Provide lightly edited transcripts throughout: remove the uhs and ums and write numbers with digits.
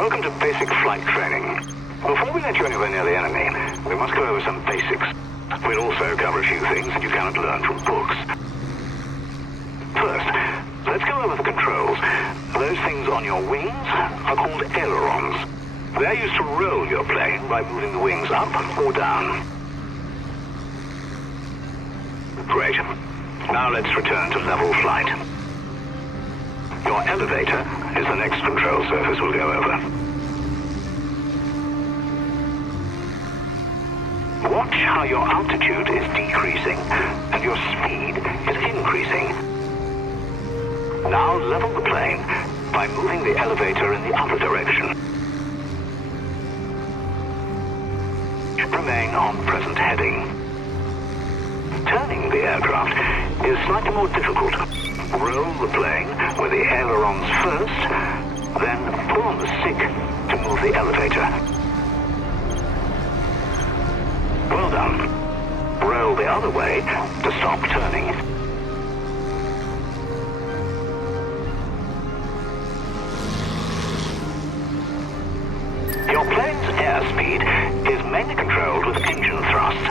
Welcome to basic flight training. Before we let you anywhere near the enemy, we must go over some basics. We'll also cover a few things that you cannot learn from books. First, let's go over the controls. Those things on your wings are called ailerons. They're used to roll your plane by moving the wings up or down. Great. Now let's return to level flight. Your elevator is the next control surface we'll go over. Watch how your altitude is decreasing and your speed is increasing. Now level the plane by moving the elevator in the other direction. Remain on present heading. Turning the aircraft is slightly more difficult. Roll the plane with the ailerons first, then pull on the stick to move the elevator. Well done. Roll the other way to stop turning. Your plane's airspeed is mainly controlled with engine thrust.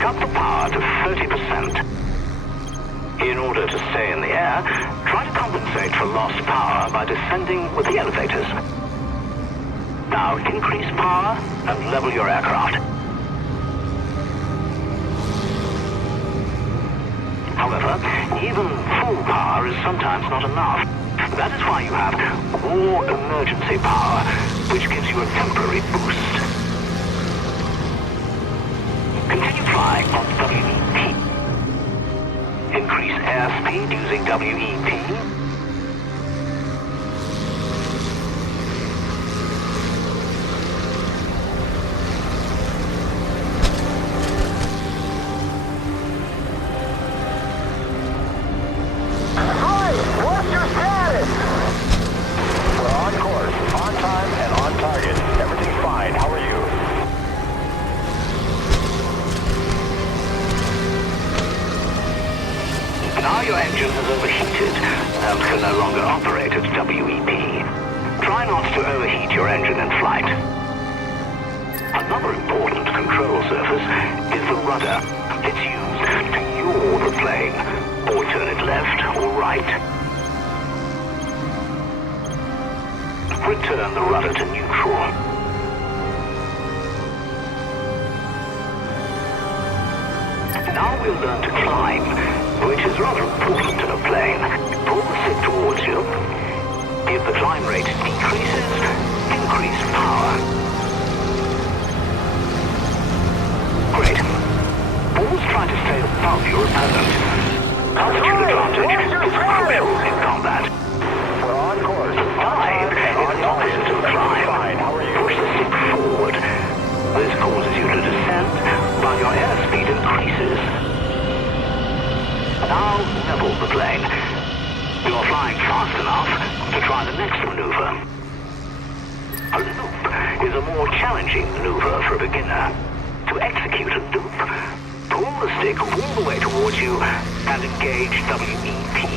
Cut the power to 30%. In order to stay in the air, try to compensate for lost power by descending with the elevators. Now increase power and level your aircraft. However, even full power is sometimes not enough. That is why you have War Emergency Power, which gives you a temporary boost. Continue flying on WEP. Increase airspeed using WEP. Now your engine has overheated and can no longer operate at WEP. Try not to overheat your engine in flight. Another important control surface is the rudder. It's used to yaw the plane, or turn it left or right. Return the rudder to neutral. Now we'll learn to climb, which is rather important in a plane. Pull the stick towards you. If the climb rate decreases, increase power. Great. Always try to stay above your opponent. Altitude advantage is crucial in combat. We're on course. Dive is the opposite of climb. Push the stick forward. This causes you to descend while your airspeed increases. Now level the plane. You're flying fast enough to try the next maneuver. A loop is a more challenging maneuver for a beginner. To execute a loop, pull the stick all the way towards you and engage WEP.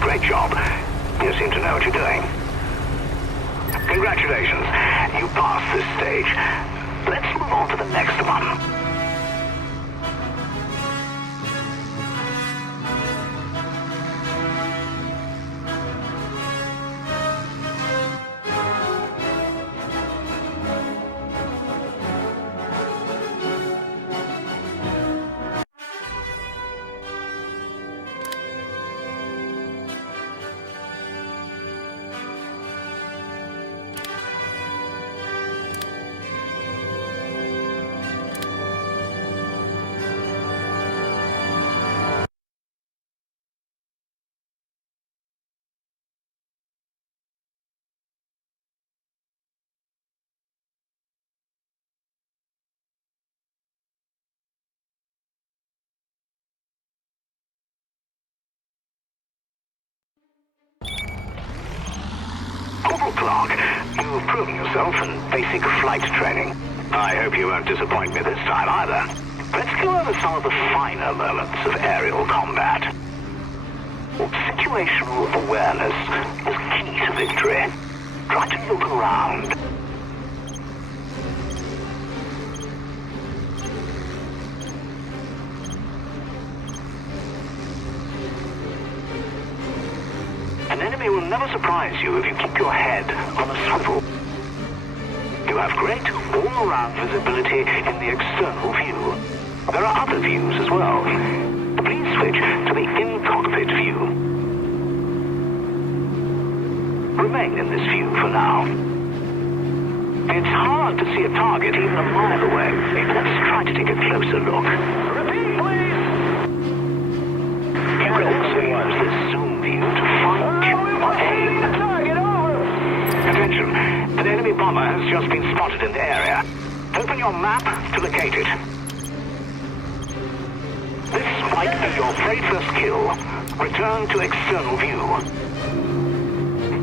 Great job. You seem to know what you're doing. Congratulations. You passed this stage. Let's move on to the next one. clock. You've proven yourself in basic flight training. I hope you won't disappoint me this time either. Let's go over some of the finer moments of aerial combat. Situational awareness is key to victory. Try to look around. An enemy will never surprise you if you keep your head on a swivel. You have great all-around visibility in the external view. There are other views as well. Please switch to the in-cockpit view. Remain in this view for now. It's hard to see a target even a mile away. Let's try to take a closer look. Repeat, please. You can also use this zoom view to fine-tune your aim. Target over. Attention, an enemy bomber has just been spotted in the area. Open your map to locate it. This might be your very first kill. Return to external view.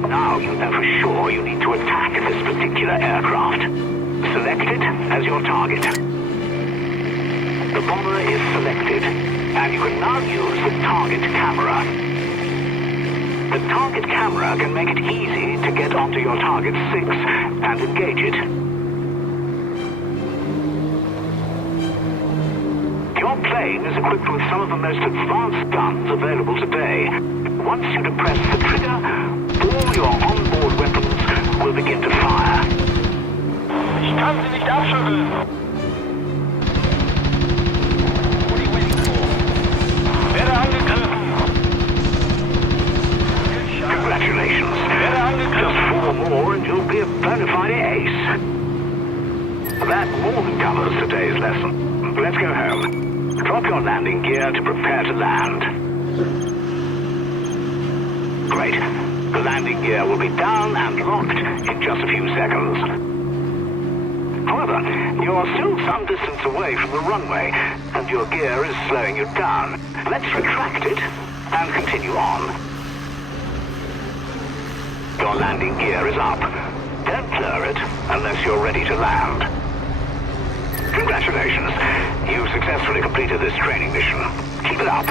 Now you know for sure you need to attack this particular aircraft. Select it as your target. The bomber is selected, and you can now use the target camera. The target camera can make it easy to get onto your target 6 and engage it. Your plane is equipped with some of the most advanced guns available today. Once you depress the trigger, all your onboard weapons will begin to fire. Ich kann Sie nicht abschütteln. What are you waiting for? Werde angegriffen. Congratulations. Just 4 more and you'll be a bona fide ace. That more than covers today's lesson. Let's go home. Drop your landing gear to prepare to land. Great. The landing gear will be down and locked in just a few seconds. However, you're still some distance away from the runway, and your gear is slowing you down. Let's retract it and continue on. Your landing gear is up. Don't lower it unless you're ready to land. Congratulations. You successfully completed this training mission. Keep it up.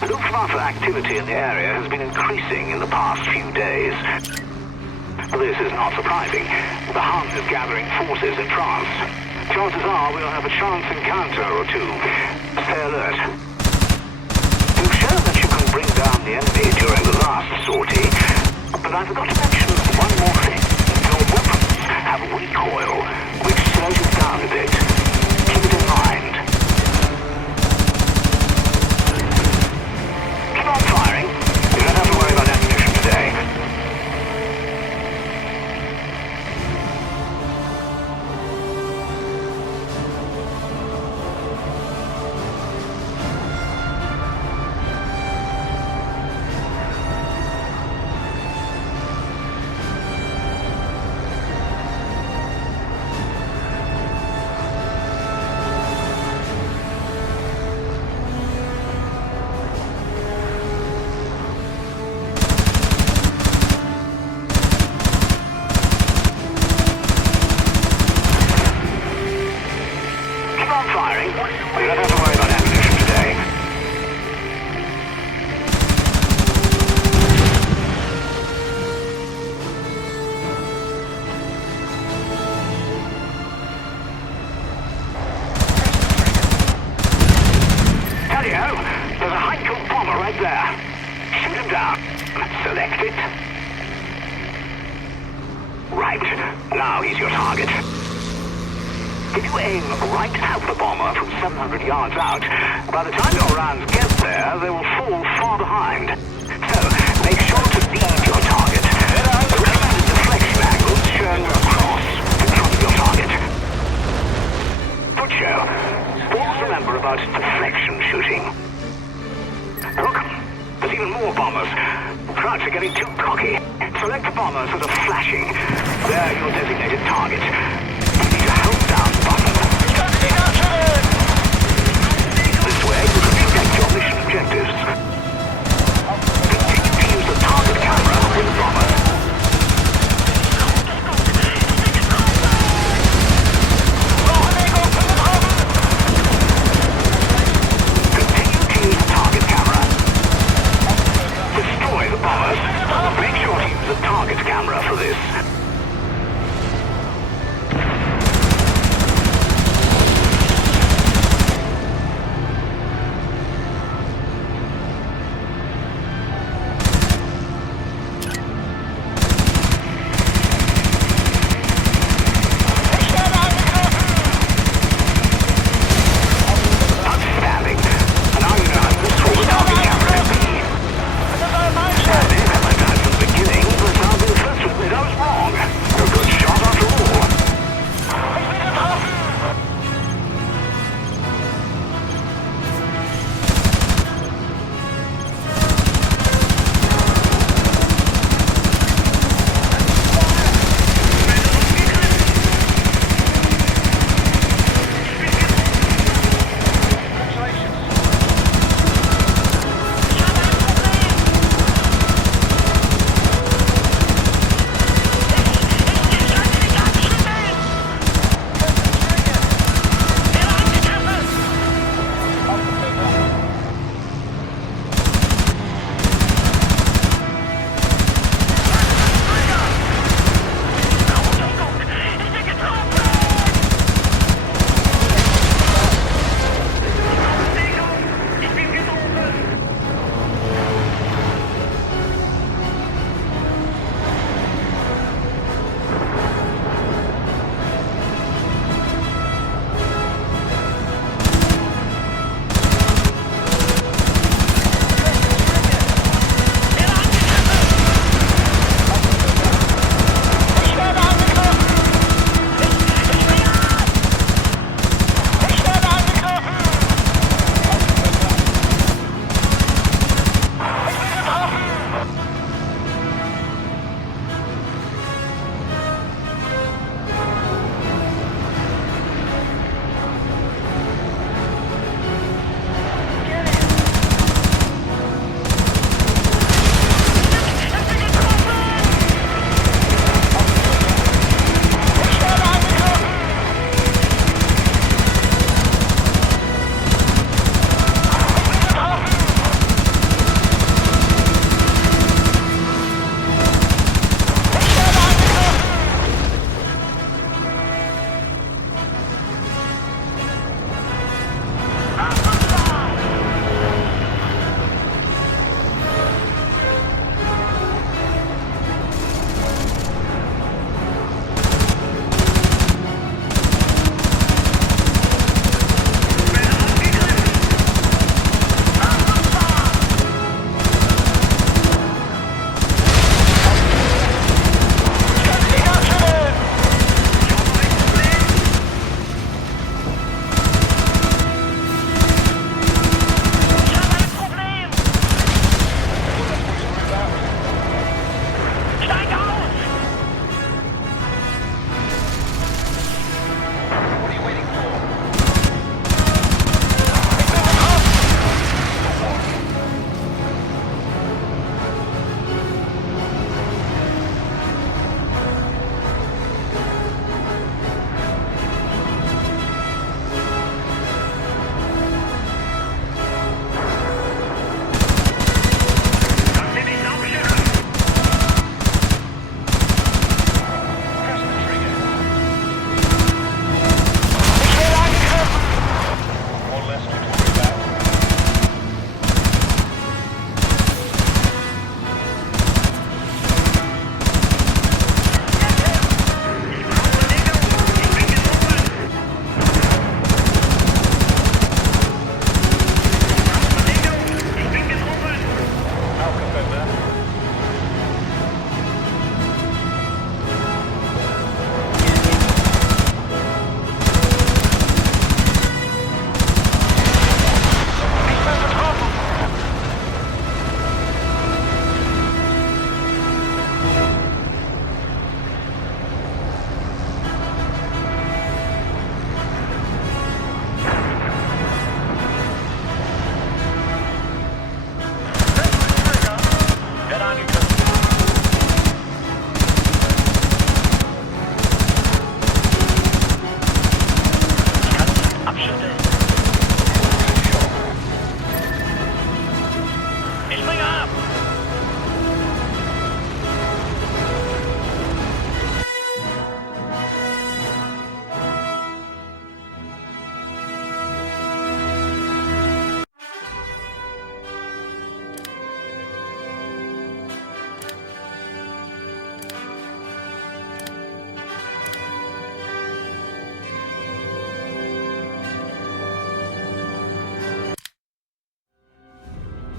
Luftwaffe activity in the area has been increasing in the past few days. This is not surprising. The Hun is gathering forces in France. Chances are we'll have a chance encounter or two. Stay alert. You've shown that you can bring down the enemy during the last sortie, but I forgot to mention one more thing. Your weapons have recoil, which slows you down a bit. Keep it in mind. Keep on firing. You don't have to worry about ammunition today. Now he's your target. If you aim right at the bomber from 700 yards out, by the time your rounds get there, they will fall far behind. So, make sure to lead your target. The recommended deflection angle is showing you across in front of your target. Good show. Always remember about deflection shooting. Look, there's even more bombers. Crowds are getting too cocky. Select the bombers that are flashing. They're your designated target. You need to hold down the button. This way, you can protect your mission objectives. Continue to use the target camera with the bombers. Continue to use the target camera. Destroy the bombers. Make sure to use the target camera for this. Outstanding. Now you know how useful the target camera can be. Sadly, I might have from the beginning, but I'll be the first to admit I was wrong.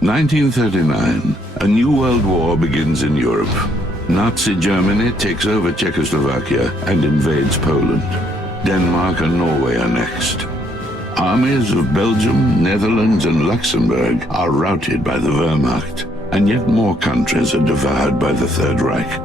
1939, a new world war begins in Europe. Nazi Germany takes over Czechoslovakia and invades Poland. Denmark and Norway are next. Armies of Belgium, Netherlands, and Luxembourg are routed by the Wehrmacht, and yet more countries are devoured by the Third Reich.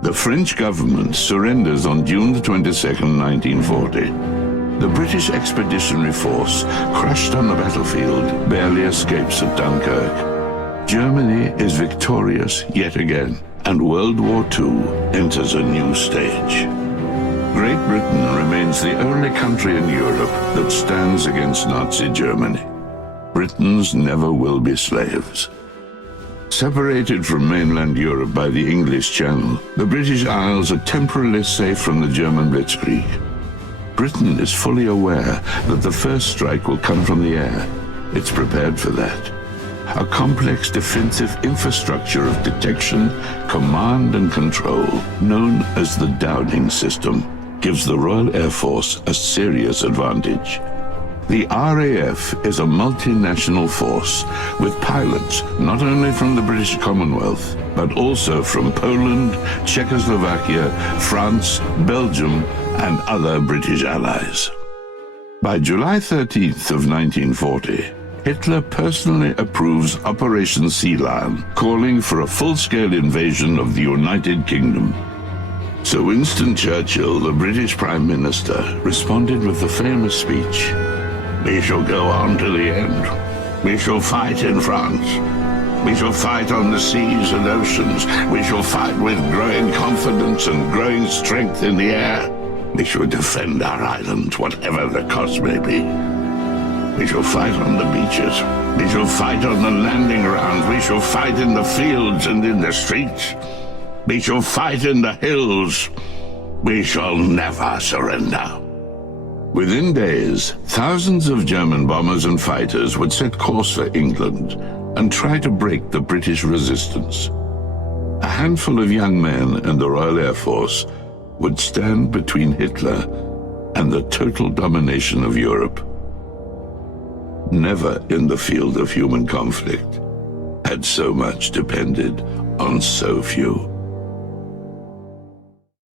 The French government surrenders on June 22, 1940. The British Expeditionary Force, crushed on the battlefield, barely escapes at Dunkirk. Germany is victorious yet again, and World War II enters a new stage. Great Britain remains the only country in Europe that stands against Nazi Germany. Britons never will be slaves. Separated from mainland Europe by the English Channel, the British Isles are temporarily safe from the German blitzkrieg. Britain is fully aware that the first strike will come from the air. It's prepared for that. A complex defensive infrastructure of detection, command and control, known as the Downing System, gives the Royal Air Force a serious advantage. The RAF is a multinational force with pilots not only from the British Commonwealth, but also from Poland, Czechoslovakia, France, Belgium, and other British allies. By July 13th of 1940, Hitler personally approves Operation Sea Lion, calling for a full-scale invasion of the United Kingdom. Sir Winston Churchill, the British Prime Minister, responded with the famous speech, "We shall go on to the end. We shall fight in France. We shall fight on the seas and oceans. We shall fight with growing confidence and growing strength in the air. We shall defend our island, whatever the cost may be. We shall fight on the beaches. We shall fight on the landing grounds. We shall fight in the fields and in the streets. We shall fight in the hills. We shall never surrender." Within days, thousands of German bombers and fighters would set course for England and try to break the British resistance. A handful of young men and the Royal Air Force would stand between Hitler and the total domination of Europe. Never in the field of human conflict had so much depended on so few.